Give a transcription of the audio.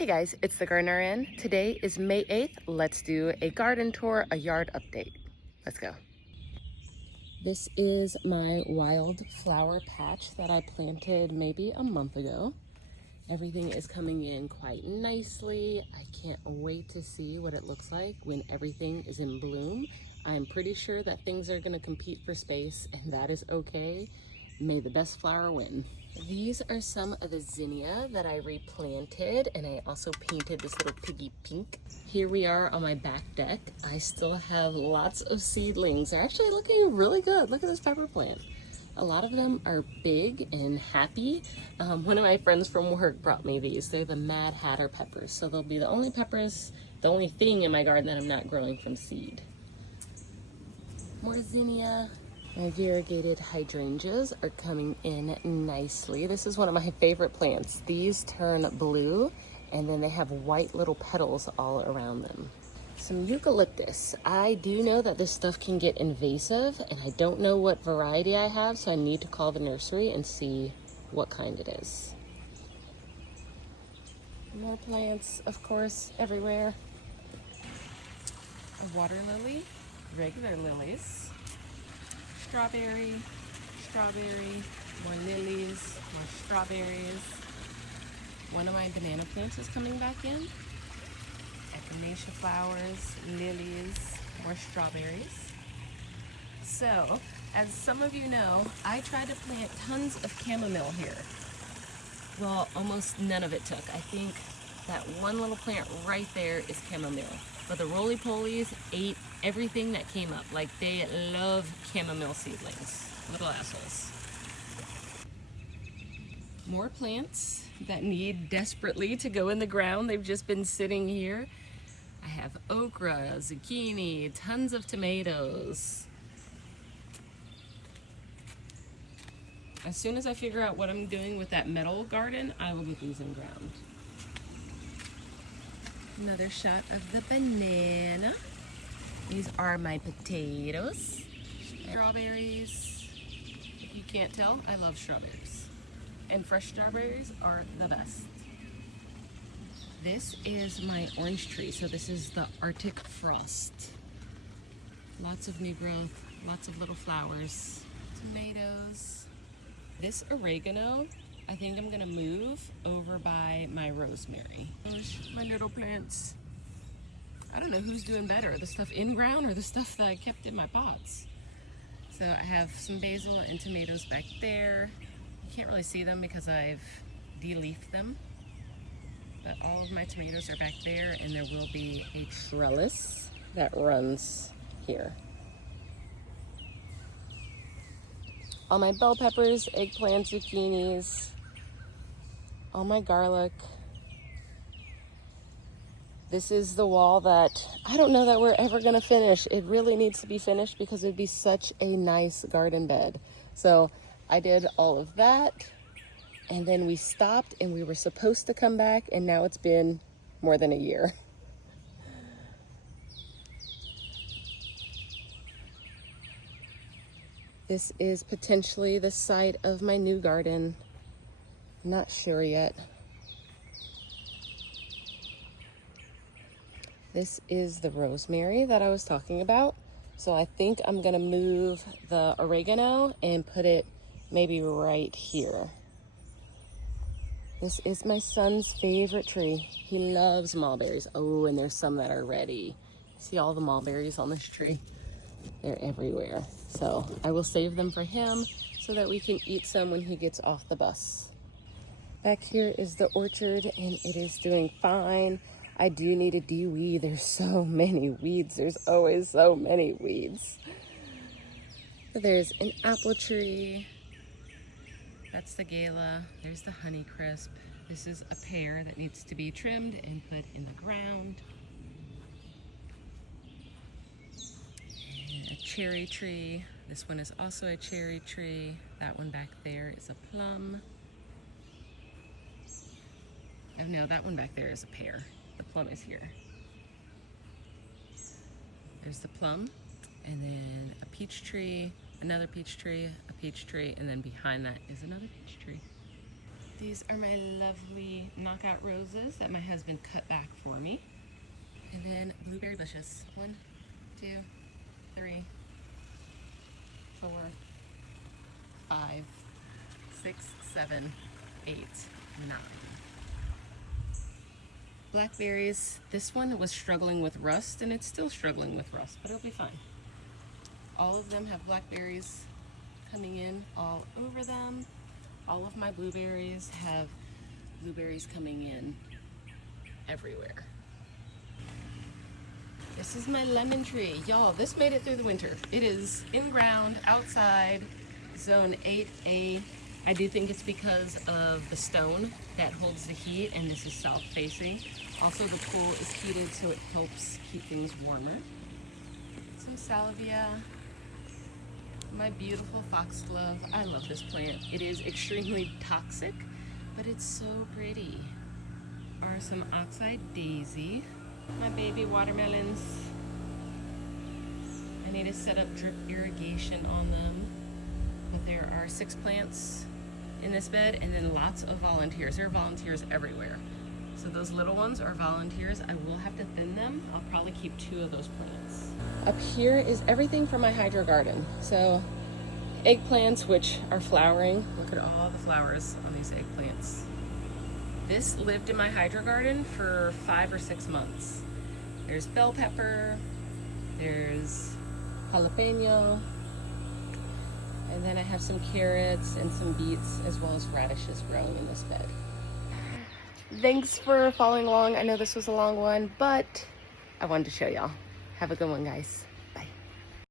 Hey guys, it's the Gardener Inn. Today is May 8th. Let's do a garden tour, a yard update. Let's go. This is my wild flower patch that I planted maybe a month ago. Everything is coming in quite nicely. I can't wait to see what it looks like when everything is in bloom. I'm pretty sure that things are going to compete for space, and that is okay. May the best flower win. These are some of the zinnia that I replanted, and I also painted this little piggy pink. Here we are on my back deck. I still have lots of seedlings. They're actually looking really good. Look at this pepper plant. A lot of them are big and happy. One of my friends from work brought me these. They're the Mad Hatter peppers. So they'll be the only peppers, the only thing in my garden that I'm not growing from seed. More zinnia. My variegated hydrangeas are coming in nicely. This is one of my favorite plants. These turn blue and then they have white little petals all around them. Some eucalyptus. I do know that this stuff can get invasive and I don't know what variety I have, so I need to call the nursery and see what kind it is. More plants, of course, everywhere. A water lily, regular lilies, strawberry, more lilies, more strawberries. One of my banana plants is coming back in. Echinacea flowers, lilies, more strawberries. So, as some of you know, I tried to plant tons of chamomile here. Well, almost none of it took. I think that one little plant right there is chamomile. But the roly-polies ate everything that came up. Like, they love chamomile seedlings. Little assholes. More plants that need desperately to go in the ground. They've just been sitting here. I have okra, zucchini, tons of tomatoes. As soon as I figure out what I'm doing with that metal garden, I will get these in ground. Another shot of the banana. These are my potatoes. Strawberries. If you can't tell, I love strawberries. And fresh strawberries are the best. This is my orange tree. So this is the Arctic Frost. Lots of new growth, lots of little flowers. Tomatoes. This oregano, I think I'm gonna move over by my rosemary. My little plants. I don't know who's doing better, the stuff in ground or the stuff that I kept in my pots. So I have some basil and tomatoes back there. You can't really see them because I've de-leafed them. But all of my tomatoes are back there, and there will be a trellis that runs here. All my bell peppers, eggplant, zucchinis, all my garlic. This is the wall that I don't know that we're ever gonna finish. It really needs to be finished because it'd be such a nice garden bed. So I did all of that, and then we stopped and we were supposed to come back, and now it's been more than a year. This is potentially the site of my new garden. Not sure yet. This is the rosemary that I was talking about. So I think I'm gonna move the oregano and put it maybe right here. This is my son's favorite tree. He loves mulberries. Oh, and there's some that are ready. See all the mulberries on this tree? They're everywhere. So I will save them for him so that we can eat some when he gets off the bus. Back here is the orchard, and it is doing fine. I do need to de-weed. There's so many weeds. There's always so many weeds. There's an apple tree. That's the Gala. There's the Honeycrisp. This is a pear that needs to be trimmed and put in the ground. And a cherry tree. This one is also a cherry tree. That one back there is a plum. Oh no, that one back there is a pear. The plum is here. There's the plum, and then a peach tree, another peach tree, a peach tree, and then behind that is another peach tree. These are my lovely knockout roses that my husband cut back for me. And then blueberry bushes. 1, 2, 3, 4, 5, 6, 7, 8, 9. Blackberries. This one was struggling with rust, and it's still struggling with rust, but it'll be fine. All of them have blackberries coming in all over them. All of my blueberries have blueberries coming in everywhere. This is my lemon tree. Y'all, this made it through the winter. It is in ground, outside, zone 8A. I do think it's because of the stone that holds the heat, and this is south facing. Also, the pool is heated, so it helps keep things warmer. Some salvia. My beautiful foxglove. I love this plant. It is extremely toxic, but it's so pretty. Are some oxeye daisy. My baby watermelons. I need to set up drip irrigation on them, but there are 6 plants in this bed, and then lots of volunteers. There are volunteers everywhere. So those little ones are volunteers. I will have to thin them. I'll probably keep 2 of those plants. Up here is everything from my hydro garden. So eggplants, which are flowering. Look at all the flowers on these eggplants. This lived in my hydro garden for 5 or 6 months. There's bell pepper, there's jalapeno, and then I have some carrots and some beets, as well as radishes growing in this bed. Thanks for following along. I know this was a long one, but I wanted to show y'all. Have a good one, guys.